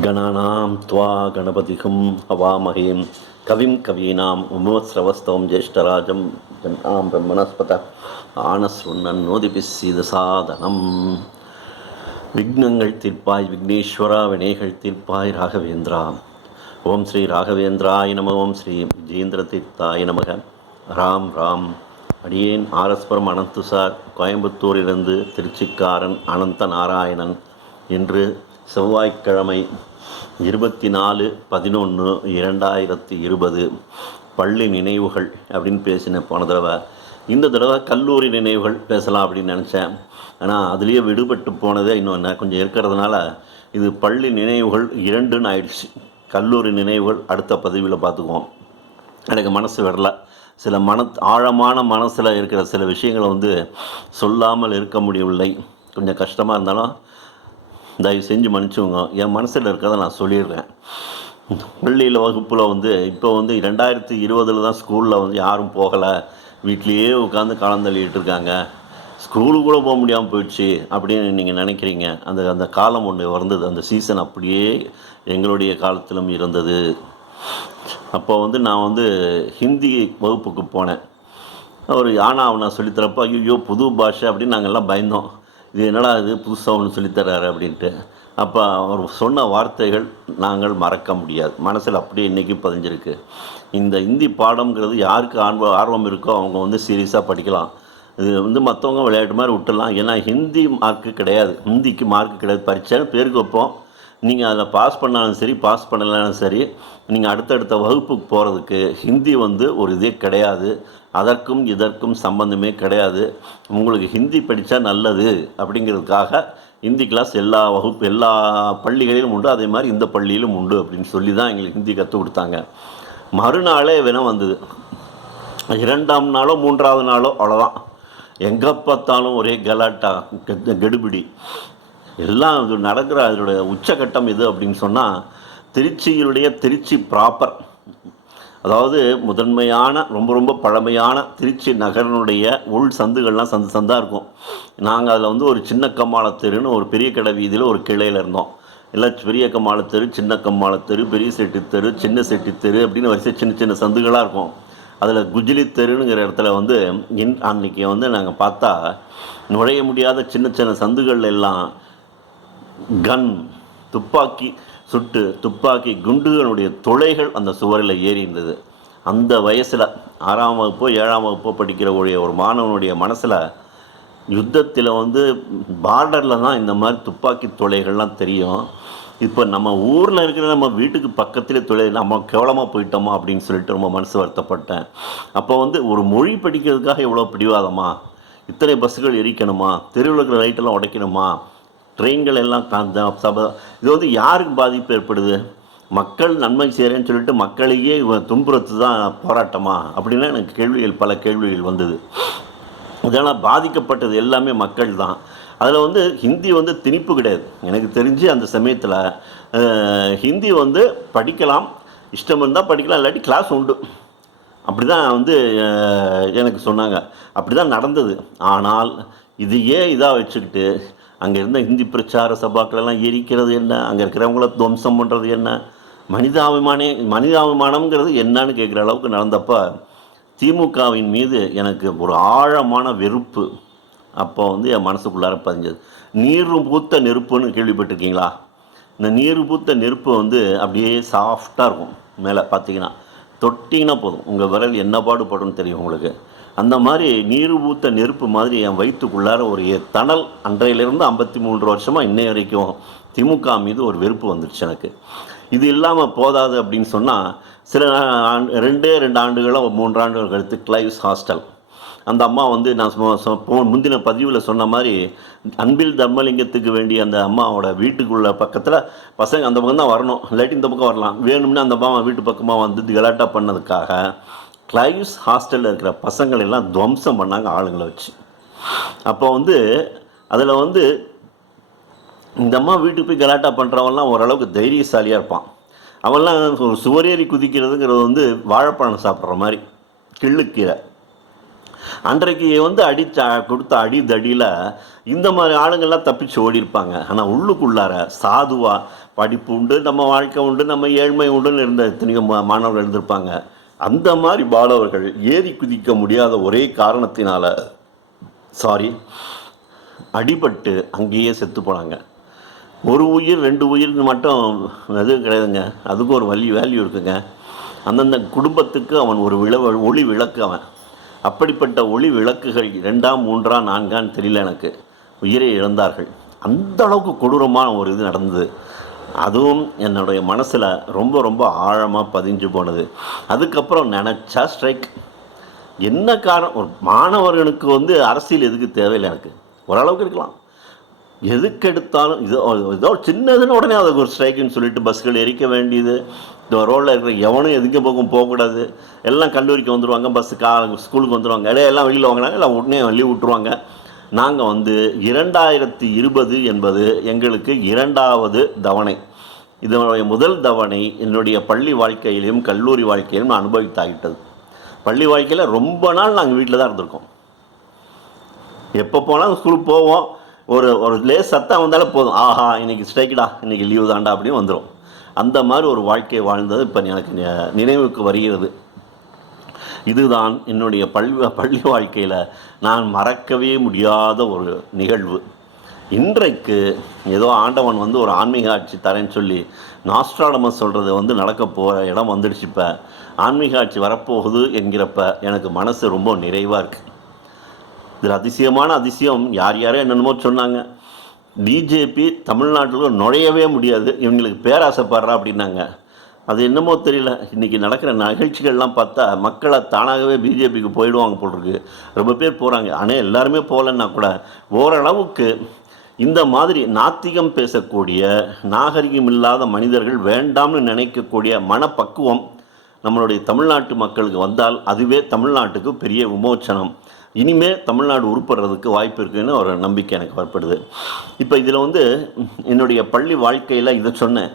गणानां त्वा गणपतिं हवामहे कविं कवीनाम् उमोत्स्रवस्तवं ज्येष्ठराजं जन्नां ब्रह्मणस्पत ஆனஸ்வன்னோதிபிஸ்ஸீதசாதனம். விக்னங்கள் தீர்ப்பாய் விக்னேஸ்வரா, வினைகள் தீர்ப்பாய் ராகவேந்திரா. ஓம் ஸ்ரீ ராகவேந்திராய நம. ஓம் ஸ்ரீ விஜேந்திர தீர்த்தாய நமக. ராம் ராம். அடியேன் ஆரஸ்பரம் அனந்துசார், கோயம்புத்தூரிலிருந்து திருச்சிக்காரன் அனந்த நாராயணன். இன்று செவ்வாய்க்கிழமை 24/11/2020 பள்ளி நினைவுகள் அப்படின்னு பேசினேன் போன தடவை. இந்த தடவை கல்லூரி நினைவுகள் பேசலாம் அப்படின்னு நினச்சேன். ஆனால் அதுலேயே விடுபட்டு போனதே இன்னும் கொஞ்சம் இருக்கிறதுனால இது பள்ளி நினைவுகள் 2ன்னு ஆயிடுச்சு. கல்லூரி நினைவுகள் அடுத்த பதிவில் பார்த்துக்குவோம். எனக்கு மனசு வரல. சில ஆழமான மனசில் இருக்கிற சில விஷயங்களை சொல்லாமல் இருக்க முடியவில்லை. கொஞ்சம் கஷ்டமாக இருந்தாலும் தயவு செஞ்சு மன்னிச்சுங்க. என் மனசில் இருக்கிறத நான் சொல்லிடுறேன். பள்ளியில் வகுப்பில் இப்போ 2020 தான் ஸ்கூலில் யாரும் போகலை, வீட்லேயே உட்காந்து காலம் தள்ளிகிட்டு இருக்காங்க. ஸ்கூலுக்கு கூட போக முடியாமல் போயிடுச்சு அப்படின்னு நீங்கள் நினைக்கிறீங்க. அந்த காலம் ஒன்று வந்தது. அந்த சீசன் அப்படியே எங்களுடைய காலத்திலும் இருந்தது. அப்போ நான் ஹிந்தி வகுப்புக்கு போனேன். ஒரு ஆனா சொல்லித்தரப்போ ஐயோ புது பாஷை அப்படின்னு நாங்கள்லாம் பயந்தோம். இது என்னடா இது புதுசாக ஒன்று சொல்லித்தராரு அப்படின்ட்டு. அப்போ அவர் சொன்ன வார்த்தைகள் நாங்கள் மறக்க முடியாது. மனசில் அப்படியே இன்றைக்கி பதிஞ்சிருக்கு. இந்த ஹிந்தி பாடம்ங்கிறது யாருக்கு ஆர்வம் இருக்கோ அவங்க சீரியஸாக படிக்கலாம். இது மற்றவங்க விளையாட்டு மாதிரி விட்டுடலாம். ஏன்னா ஹிந்தி மார்க்கு கிடையாது, ஹிந்திக்கு மார்க்கு கிடையாது. பரீட்சைன்னு பேருக்கு வைப்போம். நீங்கள் அதில் பாஸ் பண்ணாலும் சரி, பாஸ் பண்ணலாலும் சரி, நீங்கள் அடுத்தடுத்த வகுப்புக்கு போகிறதுக்கு ஹிந்தி ஒரு இதே கிடையாது. அதற்கும் இதற்கும் சம்பந்தமே கிடையாது. உங்களுக்கு ஹிந்தி படித்தா நல்லது அப்படிங்கிறதுக்காக ஹிந்தி கிளாஸ் எல்லா பள்ளிகளிலும் உண்டு. அதே மாதிரி இந்த பள்ளியிலும் உண்டு அப்படின்னு சொல்லி தான் எங்களுக்கு ஹிந்தி கற்றுக் கொடுத்தாங்க. மறுநாளே வந்தது. 2ஆம் நாளோ 3ஆவது நாளோ அவ்வளோதான். எங்கே பார்த்தாலும் ஒரே கலாட்டா, கெடுபிடி எல்லாம் இது நடக்கிற. அதனுடைய உச்சகட்டம் இது அப்படின்னு சொன்னால் திருச்சி ப்ராப்பர், அதாவது முதன்மையான ரொம்ப பழமையான திருச்சி நகரனுடைய உள் சந்துகள்லாம் சந்தாக இருக்கும். நாங்கள் அதில் ஒரு சின்ன கம்மாளத்தெருன்னு ஒரு பெரிய கடை வீதியில் ஒரு கிளையில் இருந்தோம். இல்லை பெரிய கம்மாளத்தெரு, சின்ன கம்மாளத்தெரு, பெரிய செட்டித்தெரு, சின்ன செட்டித்தெரு அப்படின்னு வரிசை சின்ன சந்துகளாக இருக்கும். அதில் குஜிலி தெருங்கிற இடத்துல அன்றைக்கி நாங்கள் பார்த்தா நுழைய முடியாத சின்ன சந்துகள் எல்லாம் கன், துப்பாக்கி குண்டுகளுடைய துளைகள் அந்த சுவரில் ஏறி இருந்தது. அந்த வயசில் 6ஆம் வகுப்போ 7ஆம் வகுப்போ படிக்கிற ஒரு மாணவனுடைய மனசில் யுத்தத்தில் பார்டரில் தான் இந்த மாதிரி துப்பாக்கி துளைகள்லாம் தெரியும். இப்போ நம்ம ஊரில் இருக்கிற நம்ம வீட்டுக்கு பக்கத்திலே துளை, நம்ம கேவலமாக போயிட்டோமா அப்படின்னு சொல்லிட்டு ரொம்ப மனசு வருத்தப்பட்டேன். அப்போ ஒரு மொழி படிக்கிறதுக்காக எவ்வளோ பிடிவாதமா, இத்தனை பஸ்ஸுகள் எரிக்கணுமா, தெருவில் இருக்கிற லைட்டெல்லாம் உடைக்கணுமா, ட்ரெயின்கள் எல்லாம் இது யாருக்கு பாதிப்பு ஏற்படுது? மக்கள் நன்மை செய்கிறேன்னு சொல்லிட்டு மக்களையே துன்புறுத்து தான் போராட்டமா அப்படின்னா எனக்கு பல கேள்விகள் வந்தது. இதெல்லாம் பாதிக்கப்பட்டது எல்லாமே மக்கள் தான். அதில் ஹிந்தி திணிப்பு கிடையாது. எனக்கு தெரிஞ்சு அந்த சமயத்தில் ஹிந்தி படிக்கலாம், இஷ்டம் இருந்தால் படிக்கலாம், இல்லாட்டி கிளாஸ் உண்டு. அப்படி தான் எனக்கு சொன்னாங்க. அப்படி தான் நடந்தது. ஆனால் இது இதாக வச்சுக்கிட்டு அங்கே இருந்த ஹிந்தி பிரச்சார சபாக்களெல்லாம் எரிக்கிறது என்ன, அங்கே இருக்கிறவங்கள துவம்சம் பண்ணுறது என்ன, மனிதாபிமானம்ங்கிறது என்னன்னு கேட்குற அளவுக்கு நடந்தப்போ திமுகவின் மீது எனக்கு ஒரு ஆழமான வெறுப்பு அப்போ என் மனசுக்குள்ளார பதிஞ்சது. நீர் பூத்த நெருப்புன்னு கேள்விப்பட்டிருக்கீங்களா? இந்த நீர் பூத்த நெருப்பு அப்படியே சாஃப்டாக இருக்கும். மேலே பார்த்தீங்கன்னா தொட்டிங்கன்னா போதும், உங்கள் விரல் என்ன பாடுபடும்னு தெரியும் உங்களுக்கு. அந்த மாதிரி நீர் பூத்த நெருப்பு மாதிரி என் வயிற்றுக்குள்ளார ஒரு தணல் அன்றையிலிருந்து 53 வருஷமாக இன்னை வரைக்கும் திமுக மீது ஒரு வெறுப்பு வந்துடுச்சு எனக்கு. இது இல்லாமல் போதாது அப்படின்னு சொன்னால் சில 2 ஆண்டுகளோ 3 ஆண்டுகள் கழித்து கிளைவ்ஸ் ஹாஸ்டல், அந்த அம்மா நான் முந்தின பதிவில் சொன்ன மாதிரி அன்பில் தர்மலிங்கத்துக்கு வேண்டிய அந்த அம்மாவோட வீட்டுக்குள்ள பக்கத்தில் பசங்க அந்த பக்கம் தான் வரணும், இல்லாட்டி இந்த பக்கம் வரலாம். வேணும்னு அந்த அம்மா வீட்டு பக்கமாக கலாட்டா பண்ணதுக்காக கிளைவ்ஸ் ஹாஸ்டலில் இருக்கிற பசங்களை எல்லாம் துவம்சம் பண்ணாங்க ஆளுங்களை வச்சு. அப்போ அதில் இந்த அம்மா வீட்டுக்கு போய் கலாட்டா பண்ணுறவன்லாம் ஓரளவுக்கு தைரியசாலியாக இருப்பான். அவன்லாம் ஒரு சுவரேறி குதிக்கிறதுங்கிறது வாழைப்பழம் சாப்பிட்ற மாதிரி, கிள்ளுக்கீரை. அன்றைக்கு வந்து கொடுத்த அடிதடியில் இந்த மாதிரி ஆளுங்கள்லாம் தப்பிச்சு ஓடிருப்பாங்க. ஆனால் உள்ளுக்குள்ளார சாதுவா படிப்பு உண்டு, நம்ம வாழ்க்கை உண்டு, நம்ம ஏழ்மை உண்டுன்னு இருந்த எத்தனையோ மாணவர்கள் இருந்திருப்பாங்க. அந்த மாதிரி மாணவர்கள் ஏறி குதிக்க முடியாத ஒரே காரணத்தினால அடிபட்டு அங்கேயே செத்து போனாங்க. ஒரு உயிர் 2 உயிர்னு மட்டும் எதுவும் கிடையாதுங்க. அதுக்கும் ஒரு வேல்யூ இருக்குங்க. அந்தந்த குடும்பத்துக்கு அவன் ஒரு ஒளி விளக்கு அவன். அப்படிப்பட்ட ஒளி விளக்குகள் 2ஆம் 3ஆம் 4ஆன்னு தெரியல எனக்கு, உயிரை இழந்தார்கள். அந்த அளவுக்கு கொடூரமான ஒரு இது நடந்தது. அதுவும் என்னுடைய மனசில் ரொம்ப ரொம்ப ஆழமாக பதிஞ்சு போனது. அதுக்கப்புறம் நினச்சா ஸ்ட்ரைக். என்ன காரணம்? ஒரு மாணவர்களுக்கு வந்து அரசியல் எதுக்கு தேவையில்லை, எனக்கு ஓரளவுக்கு இருக்கலாம். எதுக்கு எடுத்தாலும் ஏதோ சின்னதுன்னு உடனே அதுக்கு ஒரு ஸ்ட்ரைக்குன்னு சொல்லிட்டு பஸ்கள் எரிக்க வேண்டியது. இந்த ரோட்டில் இருக்கிற எவனும் எதுக்கு போகக்கூடாது, எல்லாம் கல்லூரிக்கு வந்துடுவாங்க, ஸ்கூலுக்கு வந்துடுவாங்க, எல்லாம் வெளியில் வாங்கினாங்க, எல்லாம் உடனே லீவ் விட்டுருவாங்க. நாங்கள் வந்து 2020 என்பது எங்களுக்கு 2வது தவணை. இதனுடைய முதல் தவணை என்னுடைய பள்ளி வாழ்க்கையிலையும் கல்லூரி வாழ்க்கையிலும் அனுபவித்தாகிட்டது. பள்ளி வாழ்க்கையில் ரொம்ப நாள் நாங்கள் வீட்டில் தான் இருந்திருக்கோம். எப்போ போனாலும் ஸ்கூலுக்கு போவோம், ஒரு லேஸ் சத்தம் வந்தாலும் போதும், ஆஹா இன்றைக்கி ஸ்ட்ரைக்குடா, இன்றைக்கி லீவு தாண்டா அப்படின்னு வந்துடும். அந்த மாதிரி ஒரு வாழ்க்கையை வாழ்ந்தது இப்போ எனக்கு நினைவுக்கு வருகிறது. இதுதான் என்னுடைய பள்ளி வாழ்க்கையில் நான் மறக்கவே முடியாத ஒரு நிகழ்வு. இன்றைக்கு ஏதோ ஆண்டவன் வந்து ஒரு ஆன்மீக ஆட்சி தரேன்னு சொல்லி நாஸ்ட்ராடமஸ் சொல்கிறது வந்து நடக்க போகிற இடம் வந்துடுச்சு. இப்போ ஆன்மீக ஆட்சி வரப்போகுது என்கிறப்ப எனக்கு மனசு ரொம்ப நிறைவாக இருக்குது. இதில் அதிசயமான அதிசயம், யாரோ என்னென்னமோ சொன்னாங்க, பிஜேபி தமிழ்நாட்டில் நுழையவே முடியாது, இவங்களுக்கு பேராசைப்படுறா அப்படின்னாங்க. அது என்னமோ தெரியல, இன்றைக்கி நடக்கிற நிகழ்ச்சிகள்லாம் பார்த்தா மக்களை தானாகவே பிஜேபிக்கு போயிடுவாங்க போல் இருக்கு. ரொம்ப பேர் போகிறாங்க. ஆனால் எல்லாருமே போகலன்னா கூட ஓரளவுக்கு இந்த மாதிரி நாத்திகம் பேசக்கூடிய, நாகரிகம் இல்லாத மனிதர்கள் வேண்டாம்னு நினைக்கக்கூடிய மனப்பக்குவம் நம்மளுடைய தமிழ்நாட்டு மக்களுக்கு வந்தால் அதுவே தமிழ்நாட்டுக்கு பெரிய விமோச்சனம். இனிமேல் தமிழ்நாடு உருப்படுறதுக்கு வாய்ப்பு இருக்குதுன்னு ஒரு நம்பிக்கை எனக்கு ஏற்படுது. இப்போ இதில் வந்து என்னுடைய பள்ளி வாழ்க்கையில் இதை சொன்னேன்.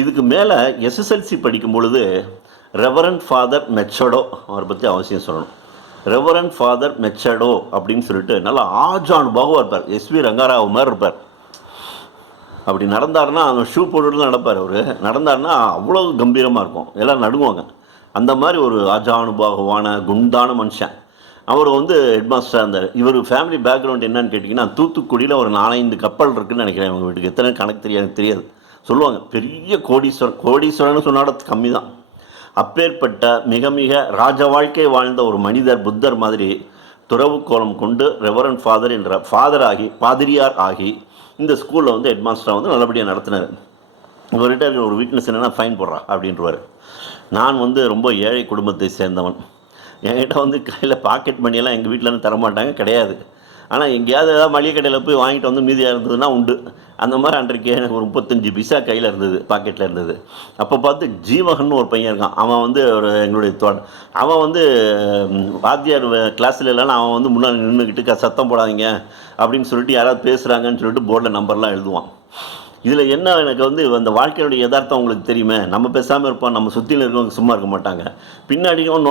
இதுக்கு மேலே எஸ்எஸ்எல்சி படிக்கும் பொழுது ரெவரண்ட் ஃபாதர் மெச்சடோ அவரை பற்றி அவசியம் சொல்லணும். ரெவரண்ட் ஃபாதர் மெச்சடோ அப்படின்னு சொல்லிட்டு நல்லா ஆஜானுபாவாக இருப்பார், எஸ்வி ரங்கராவ் மாதிரி இருப்பார். அப்படி நடந்தார்னா அவங்க ஷூ போட்டுட்டு நடப்பார். அவர் நடந்தார்னா அவ்வளோ கம்பீரமாக இருக்கும், எல்லோரும் நடுங்குவாங்க. அந்த மாதிரி ஒரு ஆஜானுபாகவான குண்டான மனுஷன். அவர் வந்து ஹெட்மாஸ்டராக இருந்தார். இவர் ஃபேமிலி பேக்ரவுண்ட் என்னன்னு கேட்டிங்கன்னா, தூத்துக்குடியில் ஒரு 4-5 கப்பல் இருக்குதுன்னு நினைக்கிறேன். அவங்க வீட்டுக்கு எத்தனை கணக்கு தெரியாது சொல்லுவாங்க. பெரிய கோடீஸ்வரன்னு சொன்னாட கம்மி தான். அப்பேற்பட்ட மிக மிக ராஜ வாழ்க்கை வாழ்ந்த ஒரு மனிதர், புத்தர் மாதிரி துறவு கோலம் கொண்டு ரெவரண்ட் ஃபாதர் என்ற பாதிரியார் ஆகி இந்த ஸ்கூலில் வந்து ஹெட்மாஸ்டராக வந்து நல்லபடியாக நடத்தினார். இவர்கிட்ட இருக்கிற ஒரு வீக்னஸ் என்னென்னா ஃபைன் போடுறா அப்படின்றவார். நான் வந்து ரொம்ப ஏழை குடும்பத்தை சேர்ந்தவன். என்கிட்ட வந்து கையில் பாக்கெட் மணியெல்லாம் எங்கள் வீட்டிலன்னு தரமாட்டாங்க, கிடையாது. ஆனால் எங்கேயாவது ஏதாவது மளிகை கடையில் போய் வாங்கிட்டு வந்து மீதியாக இருந்ததுன்னா உண்டு. அந்த மாதிரி அன்றைக்கு எனக்கு ஒரு 35 பைசா கையில் இருந்தது, பாக்கெட்டில் இருந்தது. அப்போ பார்த்து ஜீவகன் ஒரு பையன் இருக்கான். அவன் வந்து எங்களுடைய அவன் வந்து வாத்தியார் கிளாஸில் இல்லைன்னா அவன் வந்து முன்னாடி நின்றுக்கிட்டு சத்தம் போடாதீங்க அப்படின்னு சொல்லிட்டு யாராவது பேசுகிறாங்கன்னு சொல்லிட்டு போர்டில் நம்பர்லாம் எழுதுவான். இதில் என்ன எனக்கு வந்து அந்த வாழ்க்கையுடைய யதார்த்தம் உங்களுக்கு தெரியுமே, நம்ம பேசாமல் இருப்போம், நம்ம சுற்றியில் இருக்கவங்க சும்மா இருக்க மாட்டாங்க. பின்னாடியும்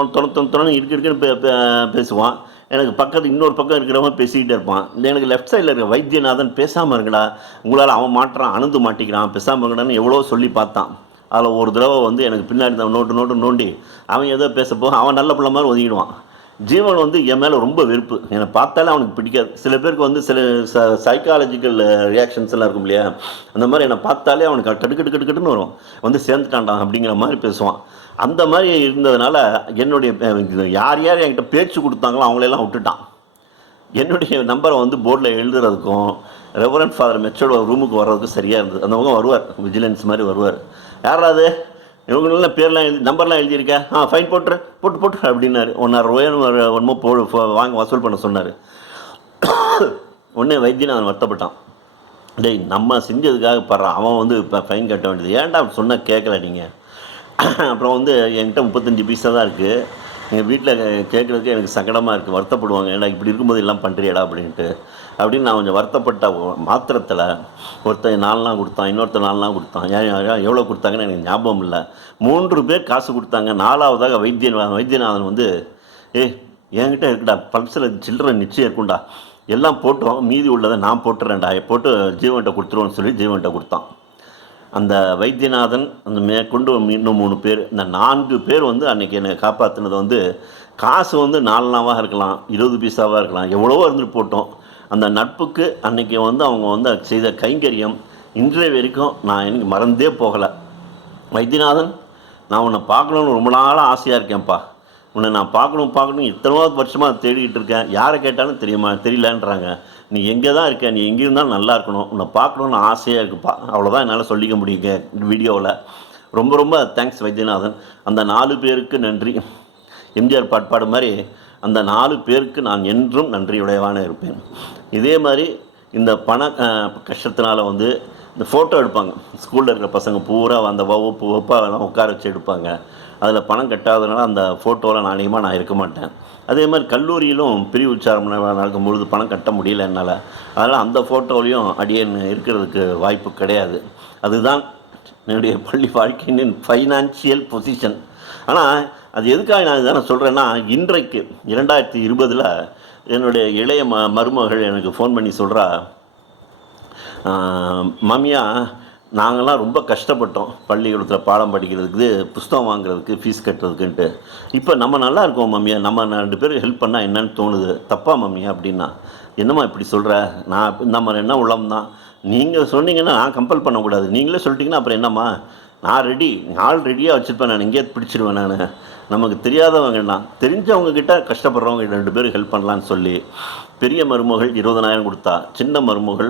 தொணன்னு இருக்குன்னு பேசுவான். எனக்கு இன்னொரு பக்கம் இருக்கிறவன் பேசிக்கிட்டே இருப்பான். எனக்கு லெஃப்ட் சைடில் இருக்க வைத்தியநாதன் பேசாமல் இருக்கடா, உங்களால் அவன் மாட்டுறான், அணுந்து மாட்டிக்கிறான், பேசாமல் இருக்கடான்னு எவ்வளோ சொல்லி பார்த்தான். அதில் ஒரு தடவை வந்து எனக்கு பின்னாடி தான் நோட்டு நோண்டி அவன் ஏதோ பேசப்போ அவன் நல்ல பிள்ளை மாதிரி ஒதுங்கிடுவான். ஜீவன் வந்து என் மேலே ரொம்ப வெறுப்பு, என்னை பார்த்தாலே அவனுக்கு பிடிக்காது. சில பேருக்கு வந்து சில சைக்காலஜிக்கல் ரியாக்ஷன்ஸ் எல்லாம் இருக்கும் இல்லையா, அந்த மாதிரி என்னை பார்த்தாலே அவனுக்கு கட்டுன்னு வரும், வந்து சேர்ந்துட்டான்டான் அப்படிங்கிற மாதிரி பேசுவான். அந்த மாதிரி இருந்ததுனால என்னுடைய யார் என்கிட்ட பேச்சு கொடுத்தாங்களோ அவங்களெல்லாம் விட்டுட்டான். என்னுடைய நம்பரை வந்து போர்டில் எழுதுறதுக்கும் ரெவரண்ட் ஃபாதர் மெச்சோட ரூமுக்கு வர்றதுக்கும் சரியாக இருந்தது. அந்த பக்கம் வருவார், விஜிலன்ஸ் மாதிரி வருவார். யாராவது இவங்களெல்லாம் பேர்லாம் நம்பர்லாம் எழுதியிருக்கேன், ஃபைன் போட்டு அப்படின்னாரு. 1.5 ரூபாய் ஒன்றுமோ வாங்க வசூல் பண்ண சொன்னார். உடனே வைத்தியநாதன் வருத்தப்பட்டான். டேய், நம்ம செஞ்சதுக்காக படுறான், அவன் வந்து இப்போ ஃபைன் கட்ட வேண்டியது, ஏன்டா சொன்னால் கேட்கல நீங்கள். அப்புறம் வந்து என்கிட்ட 35 பைசா தான் இருக்குது, எங்கள் வீட்டில் கேட்குறதுக்கு எனக்கு சங்கடமாக இருக்குது, வருத்தப்படுவாங்க, ஏன்னா இப்படி இருக்கும்போது எல்லாம் பண்ணுறியடா அப்படின்னு நான் கொஞ்சம் வருத்தப்பட்ட மாத்திரத்தில் ஒருத்தன் 4 கொடுத்தான், இன்னொருத்தர் 4 கொடுத்தான். எவ்வளோ கொடுத்தாங்கன்னு எனக்கு ஞாபகம் இல்லை. 3 பேர் காசு கொடுத்தாங்க. 4வதாக வைத்தியநாதன் வந்து என்கிட்ட இருக்குடா பல்ஸில் சில்லறை நிச்சயம் இருக்கும்டா, எல்லாம் போட்டோம், மீதி உள்ளதை நான் போட்டுறேன்டா, போட்டு ஜீவன்கிட்ட கொடுத்துருவோன்னு சொல்லி ஜீவன்கிட்ட கொடுத்தான். அந்த வைத்தியநாதன் அந்த மேற்கொண்டு இன்னும் 3 பேர், இந்த 4 பேர் வந்து அன்றைக்கி என்னை காப்பாற்றினது வந்து காசு வந்து 4 இருக்கலாம், 20 பைசாவாக இருக்கலாம், எவ்வளவோ இருந்துட்டு போட்டோம். அந்த நட்புக்கு அன்றைக்கி வந்து அவங்க வந்து செய்த கைங்கரியம் இன்றைய வரைக்கும் நான் எனக்கு மறந்தே போகலை. வைத்தியநாதன், நான் உன்னை பார்க்கணுன்னு ரொம்ப நாளாக ஆசையாக இருக்கேன்ப்பா, உன்னை நான் பார்க்கணும் இத்தனாவது வருஷமாக தேடிக்கிட்டு இருக்கேன், யாரை கேட்டாலும் தெரியலன்றாங்க. நீ எங்கே தான் இருக்க, நீ எங்கே இருந்தாலும் நல்லா இருக்கணும், உன்னை பார்க்கணுன்னு ஆசையாக இருக்குப்பா, அவ்வளோதான் என்னால் சொல்லிக்க முடியுங்க வீடியோவில். ரொம்ப ரொம்ப தேங்க்ஸ் வைத்தியநாதன். அந்த 4 பேருக்கு நன்றி. எம்ஜிஆர் பாட்பாடு மாதிரி அந்த 4 பேருக்கு நான் என்றும் நன்றியுடையவான இருப்பேன். இதே மாதிரி இந்த பண கஷ்டத்தினால வந்து இந்த ஃபோட்டோ எடுப்பாங்க, ஸ்கூலில் இருக்கிற பசங்க பூரா அந்த வகுப்பாக உட்கார வச்சு எடுப்பாங்க. அதில் பணம் கட்டாததுனால அந்த ஃபோட்டோவில் நான் இருக்க மாட்டேன். அதே மாதிரி கல்லூரியிலும் பிரிவு உச்சாரம் நடக்கும் பொழுது பணம் கட்ட முடியல என்னால், அதனால் அந்த ஃபோட்டோலையும் அடியேன் இருக்கிறதுக்கு வாய்ப்பு கிடையாது. அதுதான் என்னுடைய பள்ளி வாழ்க்கையின் ஃபைனான்சியல் பொசிஷன். ஆனால் அது எதுக்காக நான் இதான சொல்கிறேன்னா, இன்றைக்கு 2020 என்னுடைய இளைய மருமகள் எனக்கு ஃபோன் பண்ணி சொல்கிறா, மாமியா நாங்கள்லாம் ரொம்ப கஷ்டப்பட்டோம் பள்ளிக்கூடத்தில் பாடம் படிக்கிறதுக்கு, புஸ்தகம் வாங்குறதுக்கு, ஃபீஸ் கட்டுறதுக்குன்ட்டு. இப்போ நம்ம நல்லா இருக்கோம் மாமியா, நம்ம 2 பேருக்கு ஹெல்ப் பண்ணால் என்னன்னு தோணுது, தப்பா மாமியா அப்படின்னா. என்னம்மா இப்படி சொல்கிற, நம்ம என்ன உள்ளம் தான், நீங்கள் சொன்னீங்கன்னா நான் கம்பல் பண்ணக்கூடாது, நீங்களே சொல்லிட்டீங்கன்னா அப்புறம் என்னம்மா, நான் ரெடி, ஆள் ரெடியாக வச்சுருப்பேன், நான் எங்கேயாவது பிடிச்சிடுவேன். நான் நமக்கு தெரியாதவங்கன்னா தெரிஞ்சவங்கக்கிட்ட கஷ்டப்படுறவங்க 2 பேர் ஹெல்ப் பண்ணலான்னு சொல்லி பெரிய மருமகள் 20,000 கொடுத்தா, சின்ன மருமகள்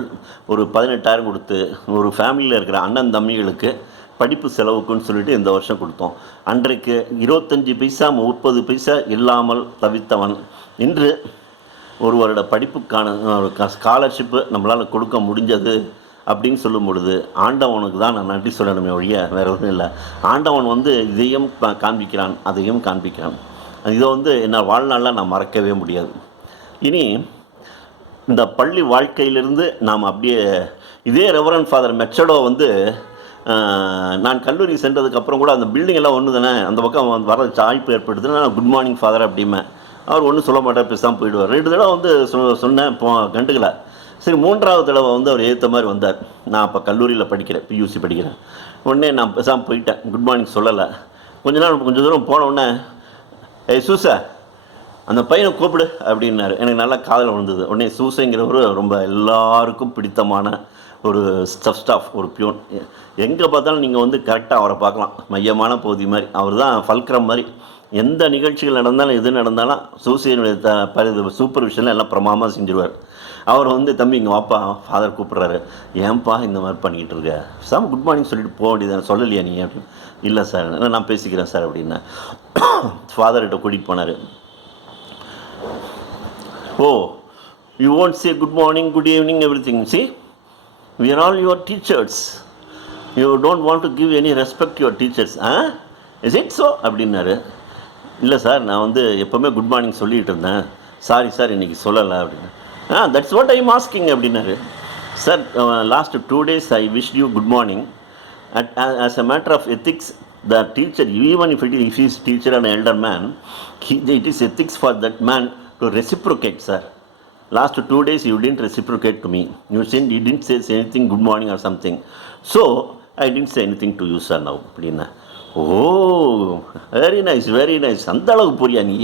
ஒரு 18,000 கொடுத்து ஒரு ஃபேமிலியில் இருக்கிற அண்ணன் தம்பிகளுக்கு படிப்பு செலவுக்குன்னு சொல்லிட்டு இந்த வருஷம் கொடுத்தோம். அன்றைக்கு 25 பைசா 30 பைசா இல்லாமல் தவித்தவன் இன்று ஒரு வருட படிப்புக்கான ஸ்காலர்ஷிப்பு நம்மளால் கொடுக்க முடிஞ்சது அப்படின்னு சொல்லும் பொழுது ஆண்டவனுக்கு தான் நான் நன்றி சொல்லணுமே ஒழிய வேறு எதுவும் இல்லை. ஆண்டவன் வந்து இதையும் காண்பிக்கிறான், அதையும் காண்பிக்கிறான். இதை வந்து என்ன வாழ்நாளில் நான் மறக்கவே முடியாது. இனி இந்த பள்ளி வாழ்க்கையிலிருந்து நாம் அப்படியே இதே ரெவரண்ட் ஃபாதர் மெச்சடோ வந்து நான் கல்லூரி சென்றதுக்கப்புறம் கூட அந்த பில்டிங் எல்லாம் ஒன்று தானே, அந்த பக்கம் வர வாய்ப்பு ஏற்படுத்துன்னா நான் குட் மார்னிங் ஃபாதர் அப்படிமே, அவர் ஒன்றும் சொல்ல மாட்டார், பேசாமல் போயிடுவார். 2 தடவை வந்து சொன்னேன், கண்டுக்கலை. சரி, 3ஆவது தடவை வந்து அவர் ஏற்ற மாதிரி வந்தார். நான் அப்போ கல்லூரியில் படிக்கிறேன், பியூசி படிக்கிறேன். உடனே நான் பேசாமல் போயிட்டேன், குட் மார்னிங் சொல்லலை. கொஞ்சம் தூரம் போன உடனே, சூசை அந்த பையனை கூப்பிடு அப்படின்னாரு. எனக்கு நல்லா காதில் விழுந்தது. உடனே சூசைங்கிறவர் ரொம்ப எல்லாருக்கும் பிடித்தமான ஒரு ஸ்டாஃப், ஒரு பியூன். எங்கே பார்த்தாலும் நீங்கள் வந்து கரெக்டாக அவரை பார்க்கலாம், மையமான பகுதி மாதிரி. அவர் தான் ஃபல்க்ரம் மாதிரி. எந்த நிகழ்ச்சிகள் நடந்தாலும் எது நடந்தாலும் சூசையினுடைய சூப்பர்விஷனில் எல்லாம் பிரமாதமாக செஞ்சுருவார். அவர் வந்து தம்பி இங்கே வாப்பா, ஃபாதர் கூப்பிட்றாரு, ஏன்பா இந்த மாதிரி பண்ணிக்கிட்டு இருக்க, சார் குட் மார்னிங் சொல்லிட்டு போக வேண்டியது, சொல்லலையா நீ அப்படின்னு. இல்லை சார், நான் பேசிக்கிறேன் சார் அப்படின்னு ஃபாதர்கிட்ட கூட்டிகிட்டு போனார். ஓ, you won't say good morning, good evening, everything. See, we are all your teachers. You don't want to give any respect to your teachers. Is it so அப்படின்னாரு. இல்லை சார், நான் வந்து எப்போவுமே குட் மார்னிங் சொல்லிகிட்டு இருந்தேன், சாரி சார் இன்றைக்கி சொல்லலை அப்படின்னு. That's what I am asking அப்படின்னாரு. Sir, last 2 days I wish you good morning. As a matter of ethics, the teacher, even if he is teacher and elder man, it is ethics for that man to reciprocate, sir. Last 2 days you didn't reciprocate to me. You didn't say anything good morning or something. So I didn't say anything to you, sir, now. அப்படின்னா, oh very nice very nice, அந்த அளவுக்கு புரியா நீ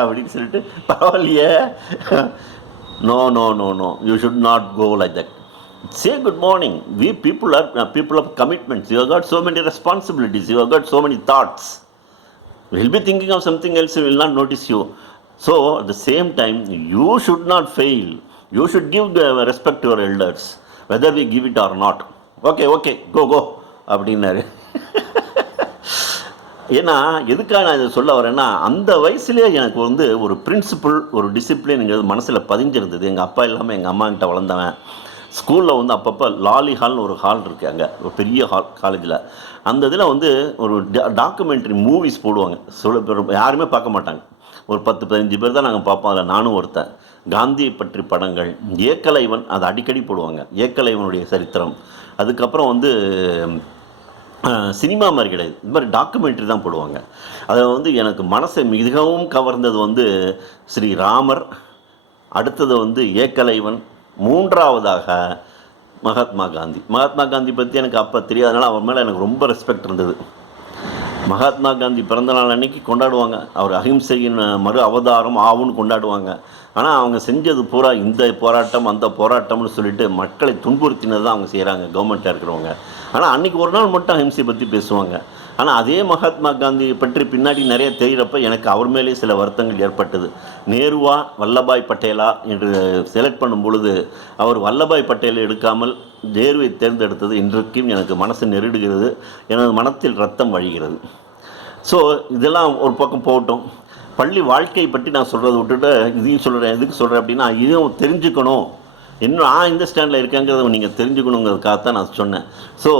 அப்படின்னு சொல்லிட்டு, பரவாயில்லையே, no no no no, you should not go like that. Say good morning. We people are people of commitments. You have got so many responsibilities. You have got so many thoughts. We will be thinking of something else. We will not notice you. So at the same time, you should not fail. You should give the respect to your elders, whether we give it or not. Okay, okay, go அப்படின்னாரு. ஏன்னா எதுக்காக நான் இதை சொல்ல வரேன்னா, அந்த வயசுலேயே எனக்கு வந்து ஒரு பிரின்சிபிள், ஒரு டிசிப்ளின்ங்கிறது மனசில் பதிஞ்சிருந்தது. எங்கள் அப்பா இல்லாமல் எங்கள் அம்மா கிட்ட வளர்ந்தவன். ஸ்கூலில் வந்து அப்பப்போ லாலி ஹால்னு ஒரு ஹால் இருக்குது, அங்கே ஒரு பெரிய ஹால் காலேஜில். அந்த இதில் வந்து ஒரு டாக்குமெண்ட்ரி மூவிஸ் போடுவாங்க. சொல்ல பேர் யாருமே பார்க்க மாட்டாங்க, ஒரு 10-15 பேர் தான் நாங்கள் பார்ப்போம். அதில் நானும் ஒருத்தன். காந்தியை பற்றி படங்கள், ஏக்கலைவன், அதை அடிக்கடி போடுவாங்க, ஏக்கலைவனுடைய சரித்திரம். அதுக்கப்புறம் வந்து சினிமா மாதிரி கிடையாது, இது மாதிரி டாக்குமெண்ட்ரி தான் போடுவாங்க. அதில் வந்து எனக்கு மனசை மிகவும் கவர்ந்தது வந்து ஸ்ரீராமர், அடுத்தது வந்து ஏகலைவன், மூன்றாவதாக மகாத்மா காந்தி. மகாத்மா காந்தி பற்றி எனக்கு அப்போ தெரியாதனால அவர் மேலே எனக்கு ரொம்ப ரெஸ்பெக்ட் இருந்தது. மகாத்மா காந்தி பிறந்தநாள் அன்னைக்கு கொண்டாடுவாங்க, அவர் அஹிம்சையின் மறு அவதாரம் ஆவுன்னு கொண்டாடுவாங்க. ஆனால் அவங்க செஞ்சது பூரா இந்த போராட்டம் அந்த போராட்டம்னு சொல்லிட்டு மக்களை துன்புறுத்தினது தான் அவங்க செய்கிறாங்க, கவர்மெண்ட்டில் இருக்கிறவங்க. ஆனால் அன்றைக்கி ஒரு நாள் மட்டும் அஹிம்சை பற்றி பேசுவாங்க. ஆனால் அதே மகாத்மா காந்தி பற்றி பின்னாடி நிறைய தெரிகிறப்ப எனக்கு அவர் மேலே சில வருத்தங்கள் ஏற்பட்டது. நேருவா வல்லபாய் பட்டேலா என்று செலக்ட் பண்ணும் பொழுது அவர் வல்லபாய் பட்டேலை எடுக்காமல் நேருவை தேர்ந்தெடுத்தது இன்றைக்கும் எனக்கு மனசு நெருடுகிறது, எனது மனத்தில் ரத்தம் வழிகிறது. ஸோ இதெல்லாம் ஒரு பக்கம் போகட்டும். பள்ளி வாழ்க்கை பற்றி நான் சொல்கிறத விட்டுட்டு இதையும் சொல்கிறேன். எதுக்கு சொல்கிறேன் அப்படின்னா, இதையும் தெரிஞ்சுக்கணும், இன்னும் நான் இந்த ஸ்டாண்டில் இருக்கேங்கிறத நீங்கள் தெரிஞ்சுக்கணுங்கிறதுக்காகத்தான் நான் சொன்னேன். ஸோ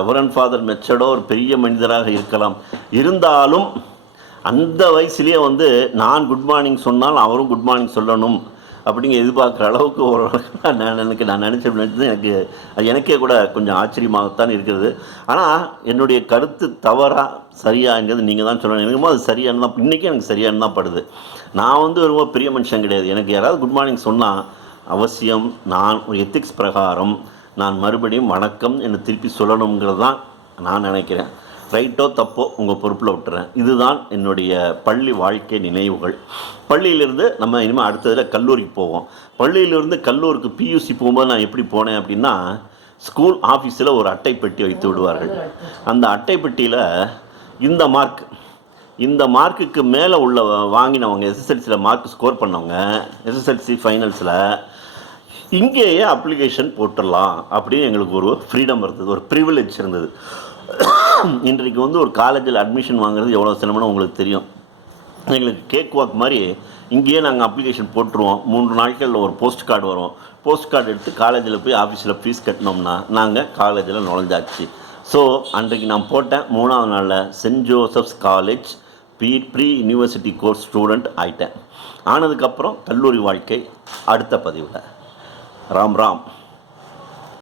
ரெவரண்ட் ஃபாதர் மெச்சடோ ஒரு பெரிய மனிதராக இருக்கலாம், இருந்தாலும் அந்த வயசுலேயே வந்து நான் குட் மார்னிங் சொன்னால் அவரும் குட் மார்னிங் சொல்லணும் அப்படிங்க எதிர்பார்க்குற அளவுக்கு ஒரு நான் நினச்சது எனக்கு எனக்கே கூட கொஞ்சம் ஆச்சரியமாகத்தான் இருக்கிறது. ஆனால் என்னுடைய கருத்து தவறா சரியாங்கிறது நீங்கள் தான் சொல்லணும். எனக்குமோ அது சரியானு தான் இன்றைக்கி எனக்கு சரியானு தான் படுது. நான் வந்து ரொம்ப பெரிய மனுஷன் கிடையாது. எனக்கு யாராவது குட் மார்னிங் சொன்னால் அவசியம் நான் ஒரு எத்திக்ஸ் பிரகாரம் நான் மறுபடியும் வணக்கம் என்று திருப்பி சொல்லணுங்கிறது தான் நான் நினைக்கிறேன். ரைட்டோ தப்போ உங்கள் பொறுப்பில் விட்டுறேன். இதுதான் என்னுடைய பள்ளி வாழ்க்கை நினைவுகள். பள்ளியிலிருந்து நம்ம இனிமேல் அடுத்ததில் கல்லூரிக்கு போவோம். பள்ளியிலிருந்து கல்லூரிக்கு பியூசி போகும்போது நான் எப்படி போனேன் அப்படின்னா, ஸ்கூல் ஆஃபீஸில் ஒரு அட்டை பெட்டி வைத்து விடுவார்கள். அந்த அட்டை பெட்டியில் இந்த மார்க்குக்கு மேலே உள்ள வாங்கினவங்க, எஸ்எஸ்எல்சியில் மார்க் ஸ்கோர் பண்ணவங்க, எஸ்எஸ்எல்சி ஃபைனல்ஸில் இங்கேயே அப்ளிகேஷன் போட்டுடலாம் அப்படின்னு எங்களுக்கு ஒரு ஃப்ரீடம் இருந்தது, ஒரு ப்ரிவிலேஜ் இருந்தது. இன்றைக்கு வந்து ஒரு காலேஜில் அட்மிஷன் வாங்குறது எவ்வளோ சிரமம்னு உங்களுக்கு தெரியும். எங்களுக்கு கேக் வாக் மாதிரி இங்கேயே நாங்கள் அப்ளிகேஷன் போட்டுருவோம். 3 நாட்களில் ஒரு போஸ்ட் கார்டு வரும். போஸ்ட் கார்டு எடுத்து காலேஜில் போய் ஆஃபீஸில் ஃபீஸ் கட்டினோம்னா நாங்கள் காலேஜில் நுழைஞ்சாச்சு. ஸோ அன்றைக்கு நான் போட்டேன். 3ஆவது நாளில் saint Joseph's college pre university course student ஆகிட்டேன். ஆனதுக்கப்புறம் கல்லூரி வாழ்க்கை அடுத்த பதிவில். ராம் ராம்.